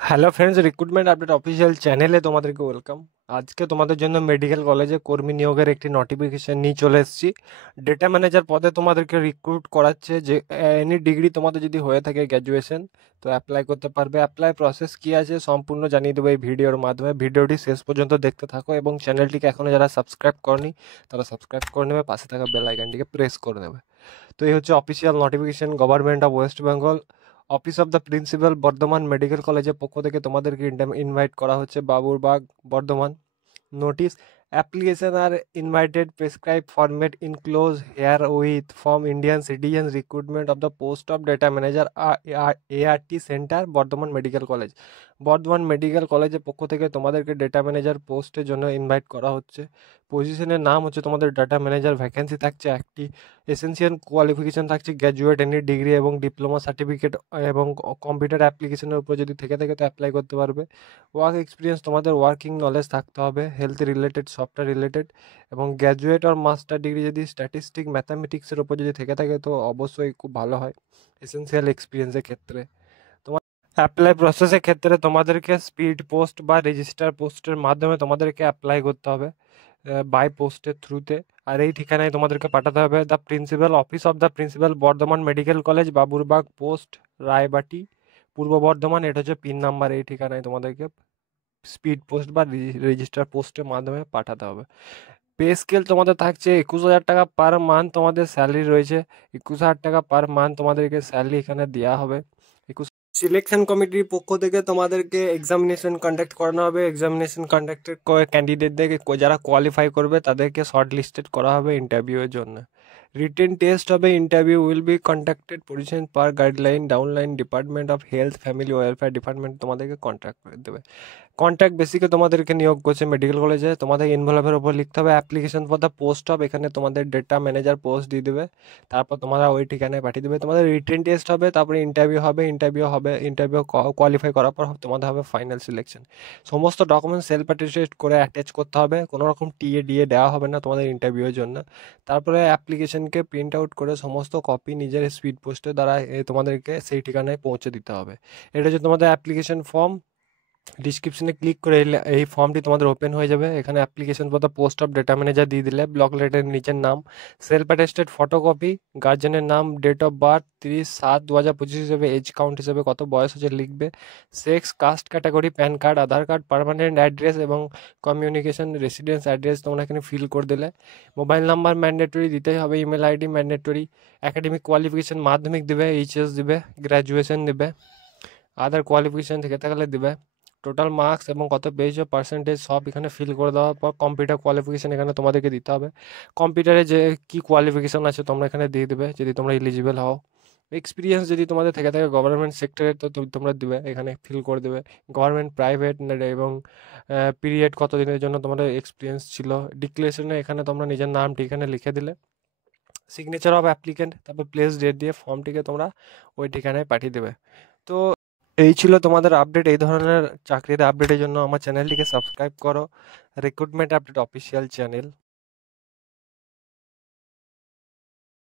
Hello friends, recruitment update official চ্যানেলে তোমাদেরকে welcome. আজকে তোমাদের জন্য মেডিকেল কলেজে কর্মী নিয়োগের একটি নোটিফিকেশন নিয়ে চলে এসেছি। ডেটা ম্যানেজার পদে তোমাদেরকে রিক্রুট করাচ্ছে। যে এনি ডিগ্রি তোমাদের যদি হয়ে থাকে গ্র্যাজুয়েশন, তো অ্যাপ্লাই করতে পারবে। অ্যাপ্লাই প্রসেস কী আছে সম্পূর্ণ জানিয়ে দেবো এই ভিডিওর মাধ্যমে। ভিডিওটি শেষ পর্যন্ত দেখতে থাকো এবং চ্যানেলটিকে এখনও যারা সাবস্ক্রাইব করনি তারা সাবস্ক্রাইব করে নেবে, পাশে থাকা বেল আইকনটিকে প্রেস করে নেবে। তো এই হচ্ছে official notification government of West Bengal, office of the principal Burdwan medical কলেজের পক্ষ থেকে তোমাদেরকে ইনভাইট করা হচ্ছে Baburbag Bardhaman. Notice application are invited prescribed format enclosed here with from Indian citizens recruitment of the post of data manager ART Center Bardhaman medical college. Bardhaman medical কলেজের পক্ষ থেকে তোমাদেরকে ডেটা ম্যানেজার পোস্টের জন্য ইনভাইট করা হচ্ছে। পজিশনের নাম হচ্ছে তোমাদের ডাটা ম্যানেজার। ভ্যাকেন্সি থাকছে একটি। এসেনশিয়াল কোয়ালিফিকেশন থাকছে গ্র্যাজুয়েট এনি ডিগ্রি এবং ডিপ্লোমা সার্টিফিকেট এবং কম্পিউটার অ্যাপ্লিকেশনের উপর যদি থেকে থাকে তো অ্যাপ্লাই করতে পারবে। ওয়ার্ক এক্সপিরিয়েন্স তোমাদের ওয়ার্কিং নলেজ থাকতে হবে, হেলথ রিলেটেড, সফটওয়্যার রিলেটেড, এবং গ্র্যাজুয়েট আর মাস্টার ডিগ্রি যদি স্ট্যাটিস্টিক ম্যাথামেটিক্সের উপর যদি থেকে থাকে তো অবশ্যই খুব ভালো হয় এসেনশিয়াল এক্সপিরিয়েন্সের ক্ষেত্রে। তোমার অ্যাপ্লাই প্রসেসের ক্ষেত্রে তোমাদেরকে স্পিড পোস্ট বা রেজিস্টার পোস্টের মাধ্যমে তোমাদেরকে অ্যাপ্লাই করতে হবে বাই পোস্টের থ্রুতে। আর এই ঠিকানায় তোমাদেরকে পাঠাতে হবে the principal office of the principal Burdwan medical college, Baburbag post, Raibati, পূর্ব বর্ধমান। এটা হচ্ছে পিন নাম্বার। এই ঠিকানায় তোমাদেরকে স্পিড পোস্ট বা রেজিস্টার পোস্টের মাধ্যমে পাঠাতে হবে। পে স্কেল তোমাদের থাকছে 21,000 টাকা পার মান্থ তোমাদের স্যালারি রয়েছে। 21,000 টাকা পার মান্থ তোমাদেরকে স্যালারি এখানে দেওয়া হবে। সিলেকশন কমিটির পক্ষ থেকে তোমাদেরকে এক্সামিনেশন কন্ডাক্ট করানো হবে। এক্সামিনেশন কন্ডাক্টেড ক্যান্ডিডেটদেরকে যারা কোয়ালিফাই করবে তাদেরকে শর্ট লিস্টেড করা হবে ইন্টারভিউয়ের জন্য। রিটেন টেস্ট হবে। Interview will be conducted position per guideline downline department of health family welfare department তোমাদেরকে কন্ট্যাক্ট করে দেবে। কন্ট্যাক্ট বেসিকে তোমাদেরকে নিয়োগ করছে মেডিকেল কলেজে। তোমাদের ইনভলভের ওপর লিখতে হবে application for the post of, এখানে তোমাদের ডেটা ম্যানেজার পোস্ট দিয়ে দেবে। তারপর তোমরা ওই ঠিকানায় পাঠিয়ে দেবে। তোমাদের রিটেন টেস্ট হবে, তারপরে ইন্টারভিউ হবে। ইন্টারভিউ কোয়ালিফাই করার পর তোমাদের হবে ফাইনাল সিলেকশন। সমস্ত ডকুমেন্টস সেলফ অ্যাটেস্টেড করে অ্যাটাচ করতে হবে। কোনো রকম টিএ ডিএ দেওয়া হবে না তোমাদের ইন্টারভিউয়ের জন্য। তারপরে অ্যাপ্লিকেশনকে প্রিন্ট আউট করে সমস্ত কপি নিজের স্পিড পোস্টের দ্বারা তোমাদেরকে সেই ঠিকানায় পৌঁছে দিতে হবে। এটা হচ্ছে তোমাদের অ্যাপ্লিকেশন ফর্ম। ডিসক্রিপশনে ক্লিক করে এই ফর্মটি তোমাদের ওপেন হয়ে যাবে। এখানে application for the post of data manager দিয়ে দিলে, ব্লক লেটারের নিচের নাম, সেলফ অ্যাটেস্টেড ফটোকপি, গার্জেনের নাম, ডেট অফ বার্থ 30/7/2025 হিসেবে, এজ কাউন্ট হিসেবে কত বয়স হচ্ছে লিখবে, sex, caste category, PAN card, Aadhaar card, permanent address এবং কমিউনিকেশন রেসিডেন্স অ্যাড্রেস তোমরা এখানে ফিল করে দিলে। মোবাইল নাম্বার ম্যান্ডেটরি দিতেই হবে, email ID mandatory, academic qualification মাধ্যমিক দিবে, এইচএস দিবে, গ্র্যাজুয়েশন দিবে, আদার কোয়ালিফিকেশন থেকে থাকলে দিবে, টোটাল মার্কস এবং কত পেয়েছো পার্সেন্টেজ সব এখানে ফিল করে দেওয়ার পর কম্পিউটার কোয়ালিফিকেশান এখানে তোমাদেরকে দিতে হবে। কম্পিউটারে যে কী কোয়ালিফিকেশান আছে তোমরা এখানে দিয়ে দেবে যদি তোমরা এলিজিবল হও। এক্সপিরিয়েন্স যদি তোমাদের থেকে থাকে গভর্নমেন্ট সেক্টরে তো তোমরা দেবে, এখানে ফিল করে দেবে। গভর্নমেন্ট, প্রাইভেট এবং পিরিয়ড কত দিনের জন্য তোমাদের এক্সপিরিয়েন্স ছিল। ডিক্লারেশনে এখানে তোমরা নিজের নামটি এখানে লিখে দিলে। সিগনেচার অফ অ্যাপ্লিকেন্ট, তারপর প্লেস ডেট দিয়ে ফর্মটিকে তোমরা ওই ঠিকানায় পাঠিয়ে দেবে। তো এই ছিল তোমাদের আপডেট। এই ধরনের চাকরির আপডেটের জন্য আমার চ্যানেলটিকে সাবস্ক্রাইব করো, রিক্রুটমেন্ট আপডেট অফিসিয়াল চ্যানেল।